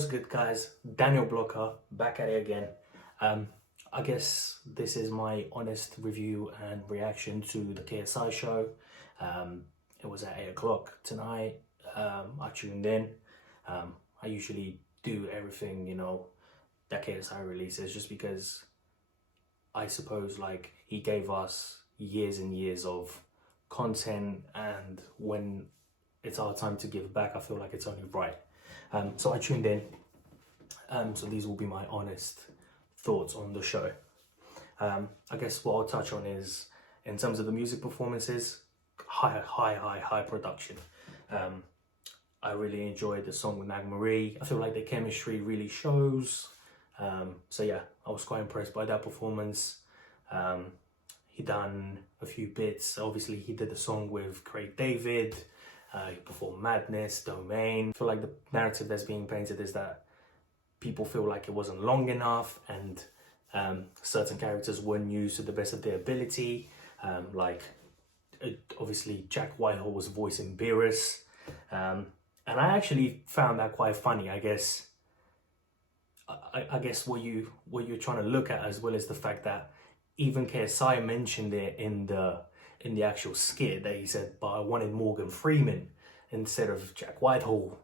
What's good, guys? DanielBlocca back at it again. I guess this is my honest review and reaction to the KSI show. It was at 8 o'clock tonight. I tuned in. I usually do everything, that KSI releases just because I suppose like he gave us years and years of content, and when it's our time to give back, I feel like it's only right. So I tuned in. So these will be my honest thoughts on the show. I guess what I'll touch on is, in terms of the music performances, high production. I really enjoyed the song with Mag Marie. I feel like the chemistry really shows. So yeah, I was quite impressed by that performance. He done a few bits. Obviously, he did the song with Craig David. He performed Madness, Domain. I feel like the narrative that's being painted is that people feel like it wasn't long enough, and certain characters weren't used to the best of their ability. Obviously, Jack Whitehall was voicing Beerus. And I actually found that quite funny. I guess what you're trying to look at, as well as the fact that even KSI mentioned it in the actual skit, that he said, but I wanted Morgan Freeman instead of Jack Whitehall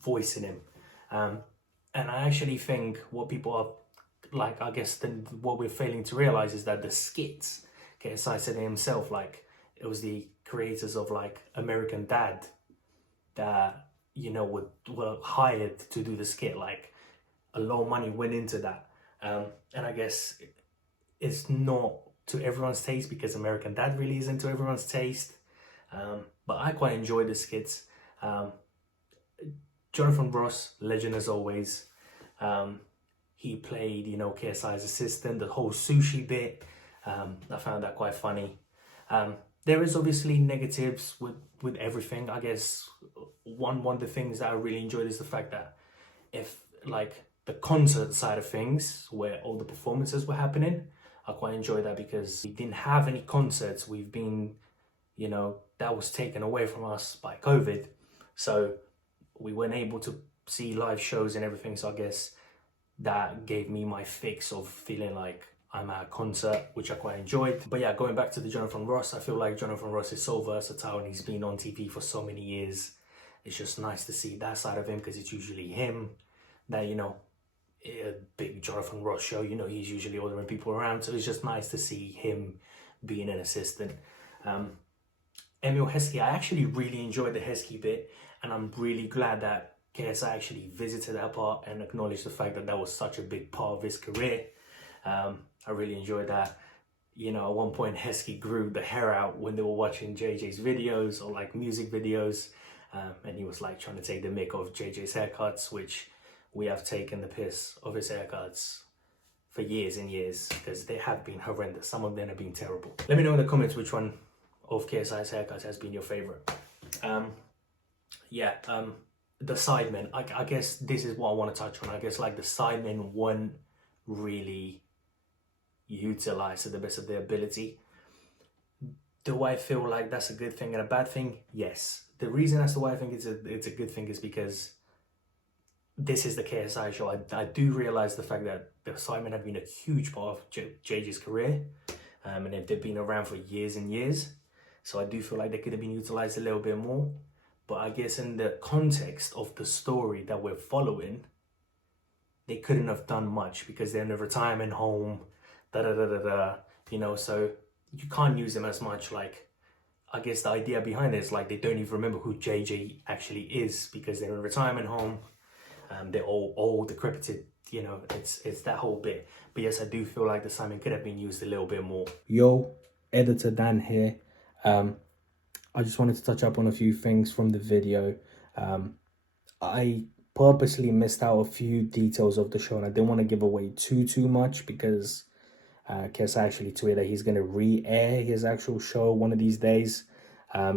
voicing him. And I actually think what people are like, I guess what we're failing to realize is that the skits, KSI said it himself, like it was the creators of like American Dad that, were hired to do the skit. Like a lot of money went into that. And I guess it's not to everyone's taste, because American Dad really isn't to everyone's taste. But I quite enjoyed the skits. Jonathan Ross, legend as always. He played, KSI's assistant, the whole sushi bit. I found that quite funny. There is obviously negatives with everything. I guess one of the things that I really enjoyed is the fact that if like the concert side of things, where all the performances were happening, I quite enjoyed that, because we didn't have any concerts. We've been, that was taken away from us by COVID. So we weren't able to see live shows and everything. So I guess that gave me my fix of feeling like I'm at a concert, which I quite enjoyed. But yeah, going back to the Jonathan Ross, I feel like Jonathan Ross is so versatile, and he's been on TV for so many years. It's just nice to see that side of him, because it's usually him that, a big Jonathan Ross show, he's usually ordering people around. So it's just nice to see him being an assistant. Emil Heskey, I actually really enjoyed the Heskey bit, and I'm really glad that KSI actually visited that part and acknowledged the fact that that was such a big part of his career. I really enjoyed that. At one point Heskey grew the hair out when they were watching JJ's videos, or like music videos. And he was like trying to take the mick of JJ's haircuts, which we have taken the piss of his haircuts for years and years, because they have been horrendous. Some of them have been terrible. Let me know in the comments which one of KSI's haircuts has been your favorite. The sidemen, I guess this is what I want to touch on. I guess like the sidemen weren't really utilized to the best of their ability. Do I feel like that's a good thing and a bad thing? Yes. The reason as to why I think it's a good thing is because this is the KSI show. I do realize the fact that the sidemen have been a huge part of JJ's career, and they've been around for years and years. So I do feel like they could have been utilized a little bit more. But I guess in the context of the story that we're following, they couldn't have done much, because they're in a retirement home, so you can't use them as much. Like, I guess the idea behind it is like they don't even remember who JJ actually is, because they're in a retirement home. They're all old, decrepit, it's that whole bit. But yes, I do feel like the sidemen could have been used a little bit more. Yo, Editor Dan here. I just wanted to touch up on a few things from the video. I purposely missed out a few details of the show, and I didn't want to give away too much, because KSI actually tweeted that he's going to re-air his actual show one of these days.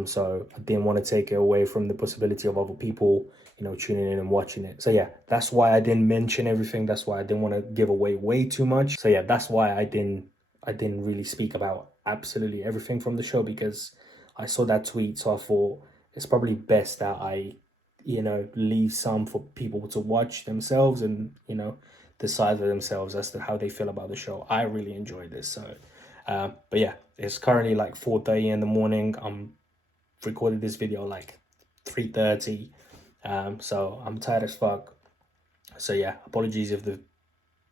So I didn't want to take it away from the possibility of other people, tuning in and watching it. So yeah, that's why I didn't mention everything. That's why I didn't want to give away way too much. So yeah, that's why I didn't really speak about absolutely everything from the show, because I saw that tweet. So I thought it's probably best that I, you know, leave some for people to watch themselves and, you know, decide for themselves as to how they feel about the show. I really enjoyed this. So, but yeah, it's currently like 4:30 in the morning. I'm recording this video like 3:30. So I'm tired as fuck. So yeah, apologies if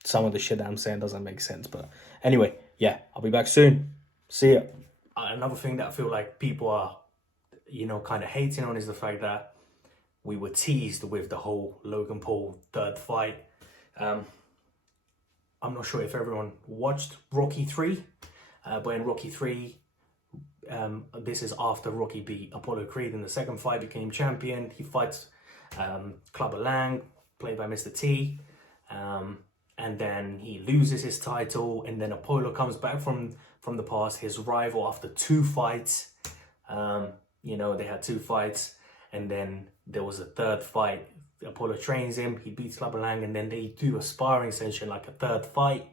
some of the shit that I'm saying doesn't make sense. But anyway, yeah, I'll be back soon. See ya. Another thing that I feel like people are, you know, kind of hating on is the fact that we were teased with the whole Logan Paul third fight. I'm not sure if everyone watched Rocky 3, but in Rocky 3, this is after Rocky beat Apollo Creed in the second fight, became champion. He fights Clubber Lang, played by Mr. T, and then he loses his title, and then Apollo comes back from the past, his rival, after 2 fights. You know, they had 2 fights, and then there was a third fight. Apollo trains him, he beats Clubber Lang, and then they do a sparring session, like a third fight,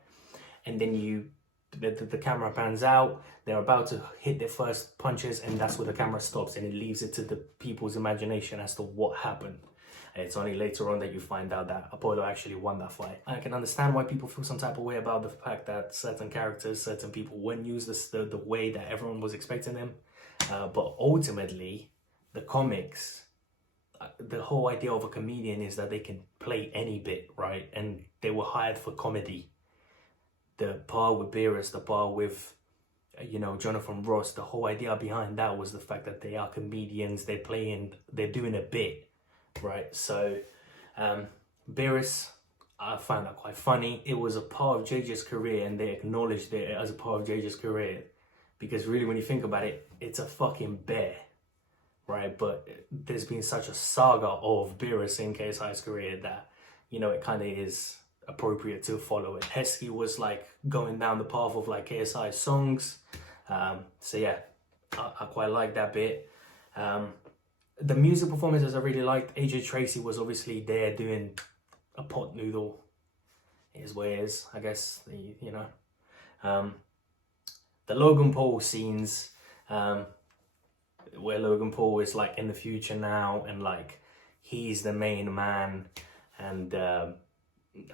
and then the camera pans out, they're about to hit their first punches, and that's where the camera stops, and it leaves it to the people's imagination as to what happened. And it's only later on that you find out that Apollo actually won that fight. I can understand why people feel some type of way about the fact that certain characters, certain people weren't used the way that everyone was expecting them. But ultimately, the comics, the whole idea of a comedian is that they can play any bit, right? And they were hired for comedy. The part with Beerus, the part with, you know, Jonathan Ross, the whole idea behind that was the fact that they are comedians, they're doing a bit, right? So, Beerus, I found that quite funny. It was a part of JJ's career, and they acknowledged it as a part of JJ's career. Because really, when you think about it, it's a fucking bear, right? But there's been such a saga of Beerus in KSI's career that, you know, it kind of is appropriate to follow it. Heskey was like going down the path of like KSI songs. So yeah, I quite like that bit. The music performances I really liked. AJ Tracy was obviously there doing a pot noodle. It is what it is, I guess, you know. The Logan Paul scenes, where Logan Paul is like in the future now, and like he's the main man, and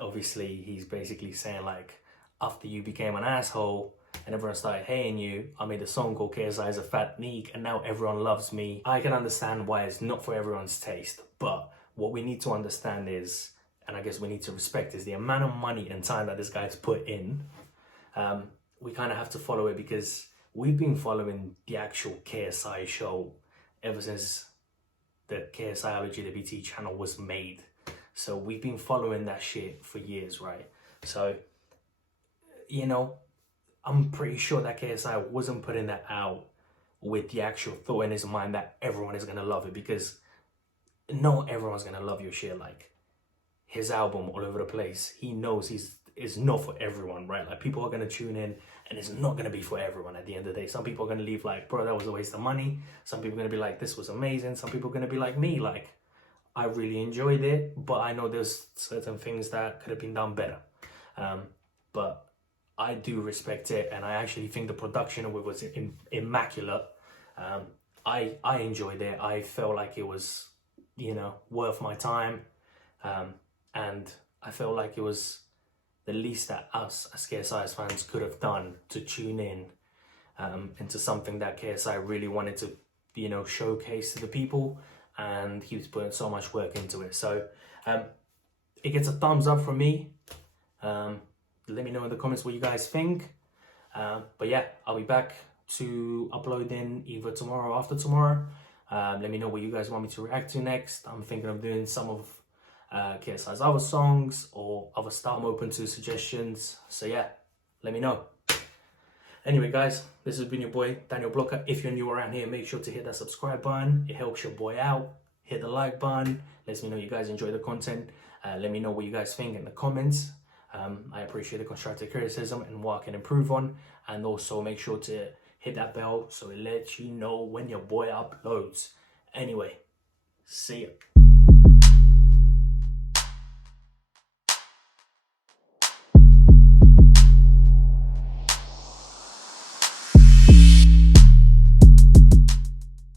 obviously he's basically saying like, after you became an asshole and everyone started hating you, I made a song called KSI is a Fat Neek, and now everyone loves me. I can understand why it's not for everyone's taste, but what we need to understand is, and I guess we need to respect, is the amount of money and time that this guy's put in. We kind of have to follow it, because we've been following the actual KSI show ever since the KSI LGBT channel was made. So we've been following that shit for years, right? So, you know, I'm pretty sure that KSI wasn't putting that out with the actual thought in his mind that everyone is going to love it, because not everyone's going to love your shit. Like his album All Over the Place, he knows it's not for everyone, right? Like people are going to tune in, and it's not going to be for everyone at the end of the day. Some people are going to leave like, bro, that was a waste of money. Some people are going to be like, this was amazing. Some people are going to be like me, like, I really enjoyed it, but I know there's certain things that could have been done better. But I do respect it, and I actually think the production of it was immaculate. I enjoyed it. I felt like it was, you know, worth my time. And I felt like it was the least that us as KSI fans could have done to tune in into something that KSI really wanted to, you know, showcase to the people, and he was putting so much work into it. So it gets a thumbs up from me. Let me know in the comments what you guys think. But yeah, I'll be back to uploading either tomorrow or after tomorrow. Let me know what you guys want me to react to next. I'm thinking of doing some of KSI's other songs or other stuff. I'm open to suggestions. So yeah, let me know. Anyway, guys, this has been your boy, DanielBlocca. If you're new around here, make sure to hit that subscribe button. It helps your boy out. Hit the like button. Lets me know you guys enjoy the content. Let me know what you guys think in the comments. I appreciate the constructive criticism and what I can improve on. And also make sure to hit that bell so it lets you know when your boy uploads. Anyway, see ya.